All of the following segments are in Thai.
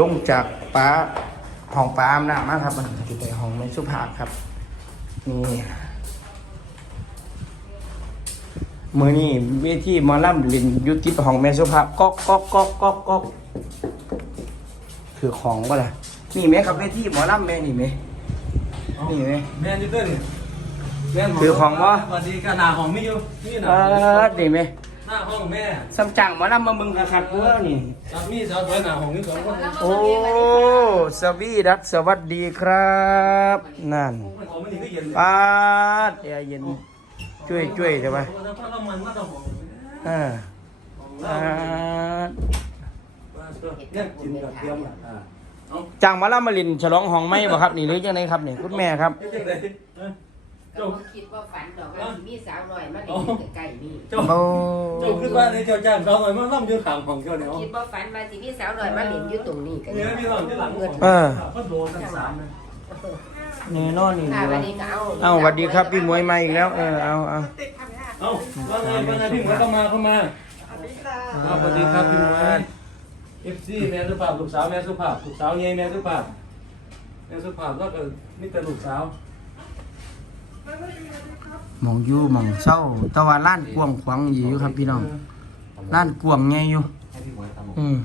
ลงจากป้าห้องป้าอำนาจมาครับ มันจะไปห้องแม่สุภาพครับ นี่มือนี่เวทีหมอลำลินอยุติดห้องแม่สุภาพก๊อกก๊อกก๊อกก๊อกก๊อกคือของก็ล่ะนี่ไหมครับเวทีหมอลำแม่นี่ไหมนี่ไหมแม่นอยู่เด้อนี่แม่นหมคือของบ่สวัสดีค่ะหน้าห้องมีอยู่นี่หน้าเอห้องอนี่ไหม หน้าห้องแม่ซ้ำจังหมอลำมามึงครับเพื่อนี่ สามีสาวสวยหน้าห้องนี่สองคนโอ้สวีดัสสวัสดีครับ นั่นมันของมันนี่ก็เย็นปาดแอร์เย็นช่วยช่วยใช่ไหมเพราะว่าเรามันมาต้องของเออปาดเนี่ยกินกับเทียมอะอ่าเอาจังมาล่ามาลินฉลองห้องไหมบ่ครับ นี่หรือยังไงครับนี่คุณแม่ครับเฮ็ดจังได๋เอ้ย ก็บ่คิดว่าฝันดอกว่าสิมีสาวน้อยมาเล่นใกล้ๆนี่เจ้าโอ้เจ้าคิดว่าในเจ้าจ้างสาวหน่อยมาล่ำอยู่ข้างห้องเจ้าเนี่ยเอาคิดว่าฝันว่าสิมีสาวน้อยมาเล่นอยู่ตรงนี้กันเนี่ยพี่น้องที่หลังเงินเออก็โดนทั้งสามนะนี่นอนนี่ค่ะดีวันวะนี้ก็เอาเอ้าสวัสดีครับพี่มวยมาอีกแล้วเออเอาเอาเอาว่าไงว่าไงพี่หมวยเข้ามาเข้ามาสวัสดีครับพี่หมวย FC แม่สุภาพลูกสาวแม่สุภาพลูกสาวเยแม่สุภาพแม่สุภาพแล้วก็มีแต่ลูกสาว หมองอยู่หมองเศร้าแต่ว่าล้านกวางขวางอยู่ครับ พี่น้องล้านกวางไงอยู่อืม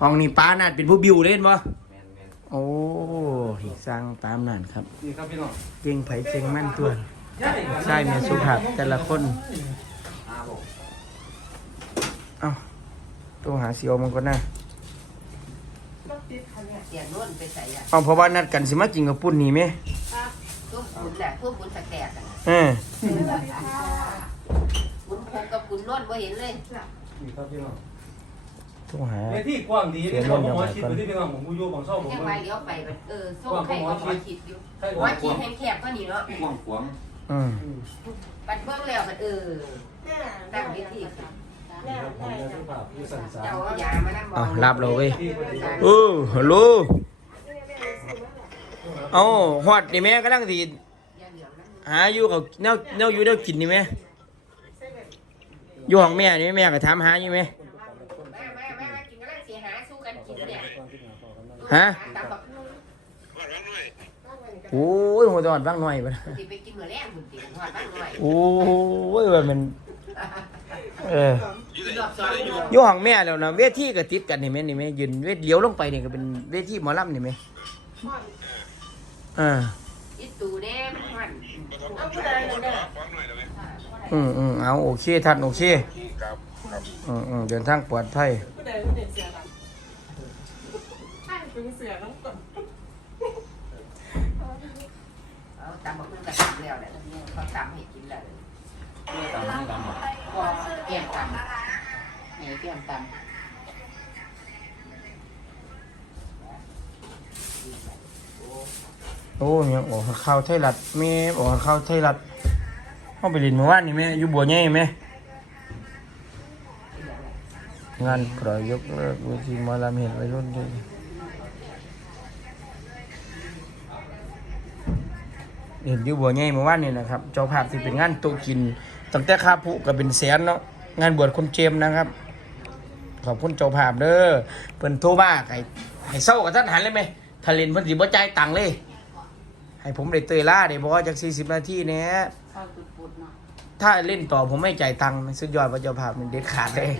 ห้องนี้ป้านาดเป็นผู้บิวเล่นบ่โอ้ยสร้างตามนั่นครับนี่ครับพี่น้องเก่งไผเก่งมั่นตัวใช่แม่สุภาพแต่ละคนเอ้าตัวหาเสียวมันก็น่าเสียงโน่นไปใส่อะเอาเพราะว่านัดกันสิมากินกับปุ่นนี่ไหมทุก ขุนแหละทุกขุนแตกๆอะเออขุนโคงกับขุนโน่นบ่เห็นเลยนี่ครับพี่น้องตัวหา ในที่กว้างดีพี่น้องผมหมอชิดไปที่พี่น้องผมกูอยู่ของเศร้าผมแค่มันไว้เลี้ยวไปแบบเออส่งใครก็หมอคิดอยู่ใช่หมอคิดแคบๆก็นี่เนาะกว้างขวางอืมปัดเบิ่งแล้วก็เออตั้งวิธีสิผมแม่สุภาพอยู่สันสาเจ้าเอายามานั่งบ่เอารับเราเว้ยที่คนที่เออฮัลโหลเอาฮอดนี่แม่กำลังสิ หาอยู่กับแนวแนวอยู่แนวกินนี่แม่อยู่ห้องแม่นี่แม่ก็ถามหาอยู่ไหมฮะโอ้ยหัวตอนบ้างหน่อยบ่นะสิไปกินมื้อแรงโอ้ยว่ามันเอออยู่ห้องแม่แล้วนะเวทีก็ติดกันนี่แม่นี่แม่ยืนเวทเลี้ยวลงไปนี่ก็เป็นเวทีหมอลำนี่แม่อ่า อีตูแน่มันหันอืมอืมเอาโอเคท่านโอเคอืมอืมเดินทางปลอดภัยเอาตามบักหุ่งก็ตำแล้วแหละเขาตำให้กินแล้วพอแก้มตำไหนแก้มตำ โอ้ยังออกข่าวไทยรัฐแม่ออกข่าวไทยรัฐเข้าไปเรียนเมื่อวานนี่แม่อยู่บัวใหญ่แม่งานปล่อยยกเลิกเวทีมอลำเห็นวัยรุ่นด้วยเห็นอยู่บัวใหญ่เมื่อวานนี่นะครับ เจ้าภาพที่เป็นงานโต๊ะกินตั้งแต่คาผู้ก็เป็นแสนเนาะงานบวชคนเจมนะครับ ขอบคุณเจ้าภาพเด้อเพิ่นโทรมาให้ให้เศร้ากับท่านหันเลยไหมถ้าเลนเพิ่นสิบ่จ่ายตังค์เลย ให้ผมได้เตยล่าได้บ่จาก40นาทีเนี้ยเข้าปุดๆเนาะถ้าเล่นต่อผมไม่จ่ายตังค์มันสุดยอดว่าเจ้าภาพมันเด็ดขาดเลย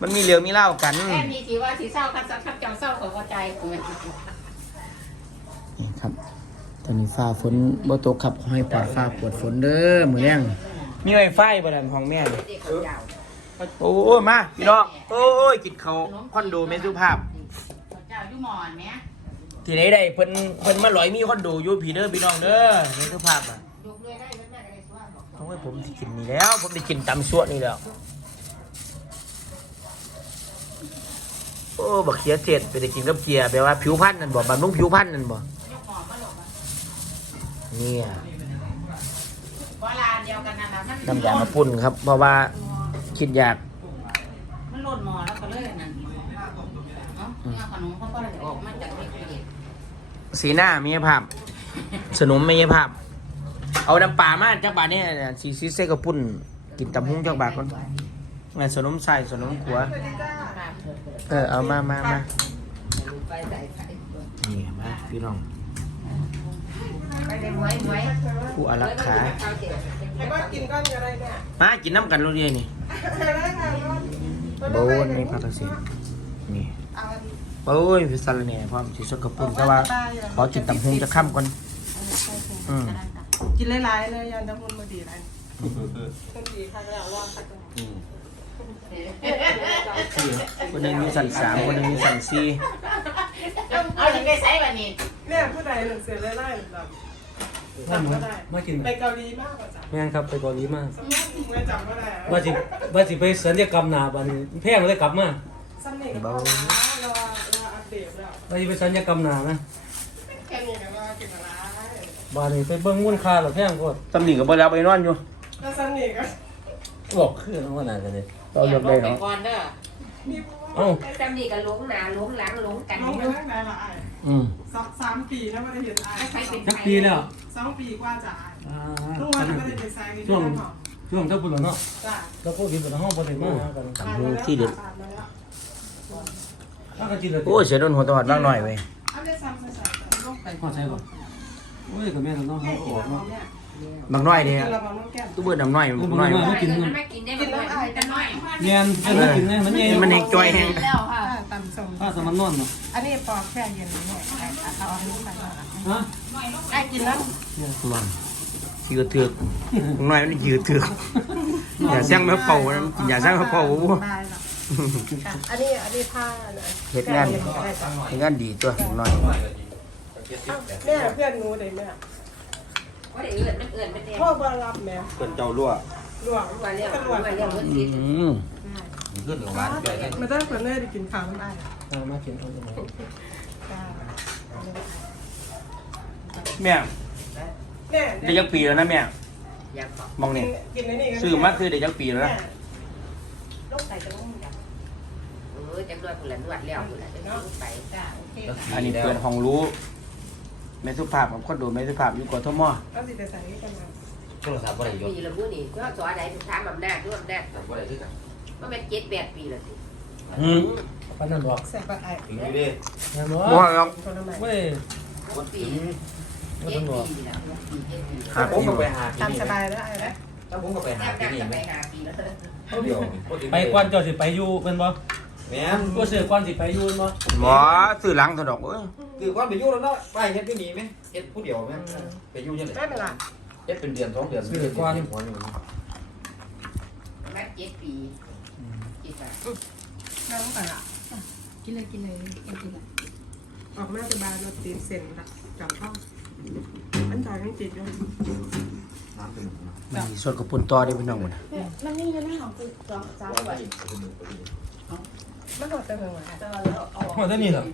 มันมีเหลืองมีเล่ากันแค่มีสีว่าสีเศร้าคันสักคันเจ้าเศร้าของหัวใจกูนี่ครับ ตอนนี้ฟ้าฝนบ่ตกครับขอให้ปลอดฟ้าปลอดฝนเด้อมื้อแรงมีไวไฟบ่นั่นของแม่นี่เด็กเขายาวโอ้ยมาพี่น้องโอ้ยกินข้าวคอนโดแม่สุภาพเจ้าอยู่หมอนไหม ที่ไหนได้เพิ่นเพิ่นมาลอยมีคอนดอยู่พี่เด้อพี่น้องเด้อแม่สุภาพอะยกเลยได้แล้วแม่ก็ได้สว่าบอกโอ้ยผมสิกินนี่แล้ว ผมได้กินตำซั่วนี่แล้ว โอ้บักเขียเจ็ดไปได้กินกับเกียร์แปลว่าผิวพรรณนั่นบ่บำรุงผิวพรรณนั่นบ่เนี่ยน้ำยามาปุ่นครับ เพราะว่าคิดอยากมันหล่นหมอแล้วก็เลยอันนั่นเนาะเนี่ยขนมเขาก็เลยออกมาจากเด็กเด็ก สีหน้ามีภาพ สนมมีภาพ เอาน้ำปลามาจักบาทเนี่ยสีซีเซกับปุ่น กินตำหุ้งจักบาทก่อนงานสนมใส่สนมขัว เออเอามามามาไปใส่ไข่นี่มาพี่น้องไปเลยไว้ไว้ผู้อารักขาให้ก็กินก้อนอะไรเนี่ยมากินน้ำกันโรงเรียนนี่ได้ค่ะก็โบนในพักเสียนี่ โอ้ยพิซซ่าเนี่ยพร้อมสิสกปรกแต่ว่า ขอกินตำหุงจะค่ำก่อนอืมกินหลายๆเลยยันจะพูดมาดีอะไรคนดีค่ะแล้วว่าค่ะคนหนึงมีสันสามคนหนึงมีสันสี่เอาถึงไปใส่แบบนี้เนี่ยผู้ใดหนึ่งเสียไล่ๆแบบจำก็ได้มากินไปเกาหลีมากกว่าจ้ะแม่นครับไปเกาหลีมาสมมติไม่จำก็ได้ว่าสิว่าสิไปสัญญกรรมหน้าบัดนี้แพงเลยกลับมาสนิทกับเรา รอรออัปเดตแล้วว่าสิไปสัญญกรรมหน้านะแค่นี้ก็ว่ากินอะไรบัดนี้ไปเบิ่งมูลค่าแล้วแพงโพดตำหนิกับเบอร์เราไปนอนอยู่แล้วสนิทก็บอกคือว่าน่ากันเลยเราเลือกได้ไปเนาะก่อนเด้อมีเอ้าจำดีกันหลงหนาหลงหลังหลงกันลงไปอยู่ตั้งแต่ละไอ้อืมสามปีแล้วไม่ได้เห็นไอ้ใครเป็นจักปีแล้วสองปีกว่าจ้ะอ่าทุกวันไม่ได้เป็นแซงกินช่วงหรอกช่วงเจ้าปุ่นเนาะจ้ะแล้วโควิดเป็นห้องบ่ได้มาหากันตำหุงที่เด็ด ถ้ากันกินเลย โอ้ยเสียโดนหัวตะวัดบ้างหน่อยเว้ยอันนี้ซ้ำใส่ใส่ลงไปพอใช่บ่โอ้ยกับแม่ทำน้องแค่เขากิอนอกแล้วเนาะเนี่ยบางน้อยกิเนี่ยนแล้วน้องแก้มตู้เบิร์ดำน้อยโอ้ยน้อยบ่ได้กินมันไม่กินได้มันไม่แต่น้อยแม่นให้มันกินเลยมันเย็นมันเองจอยแห้งแล้วค่ะตำส้มถ้าสมันนอนเนาะอันนี้ปอกแค่เย็นนี่เอาอันนี้ใส่ฮะได้กินแล้วมันยืดเถือกบางน้อยมันยืดเถือกอย่าสร้างแม่เป่านะอย่าสร้างแม่เป่าโอ้โหได้แล้วอันนี้อันนี้ผ้าเฮ็ดงานเฮ็ดงานดีตัวบางน้อยแม่เพื่อนหนูเด็กแม่ว่าเดี๋ยวเอื่อนมันเอื่อนมันเองพ่อบารับแม่เพิ่นเจ้ารั่วหลวงมาเรียกเป็นหลวงมาเรียกรถอืติดมขึ้นกับหวานเกิดกันมันได้คนเน่ได้กินข้าวมันได้เอามากินเอาเลยแม่แม่ได้ยักปีแล้วนะแม่อยากบอกมองนี่กินในนี่ซื้อมาคือได้ยักปีแล้วนะลูกใส่จะต้องกันเออจังด้วยผู้หลานนวดแล้วผู้หลานจะนวดไปจ้าโอเคอันนี้เปิดห้องรู้แม่สุภาพกับคอนโดแม่สุภาพอยู่กทมก็สิจะใส่กันมาโทรศัพท์บ่ได้ยกมีระบุนี่ก็สอนอะไรถามอำนาจด้วยอำนาจบ่ได้คือกันก็เป็นเจ็ดแปดปีแล้วสิอืมปานนั้นบอกใส่ปลาไอ้ถึงอยู่เด้แม่นบ่บ่หรอกคนละใหม่เว้ยหกปีบ่เจ็ต้ดองบอกปีแล้วหกปีเจ็ดปีครับผมก็ไปหาที่ตามนี่สบายแล้วไอ้นะถ้าผมก็ไปหาแซ่บที่นักนี่จะแม่ไปหาปีแล้วเดียวไปก่อนเจ้าสิไปอยู่เป็นบ่ แม่ก็เสือก่อนสิไปอยู่เป็นบ่หมอซื้อหลังเถอะดอกเอ้ยคือความไปอยู่แล้วเนาะไปเฮ็ดที่นี่แม่เฮ็ดผู้เดียวแม่ไปอยู่จังได๋ไม่เป็นไรเฮ็ดเป็นเดือน2เดือนแม่เจ็ดปีเจ็ดปีน้องไปละกินเลยกินเลยกินกินเลยออกมาสบายเราตีเส้นจับห้องอันจอยยังติดอยู่น้ำเป็นมีส่วนกับปุ่นต่อได้พี่น้องหมดมันนี่จะไม่ของคือจอจ้าร้อยไว้ยี่สิบ มันหมดจะถึงไหนฮอดเท่านี้เหรอ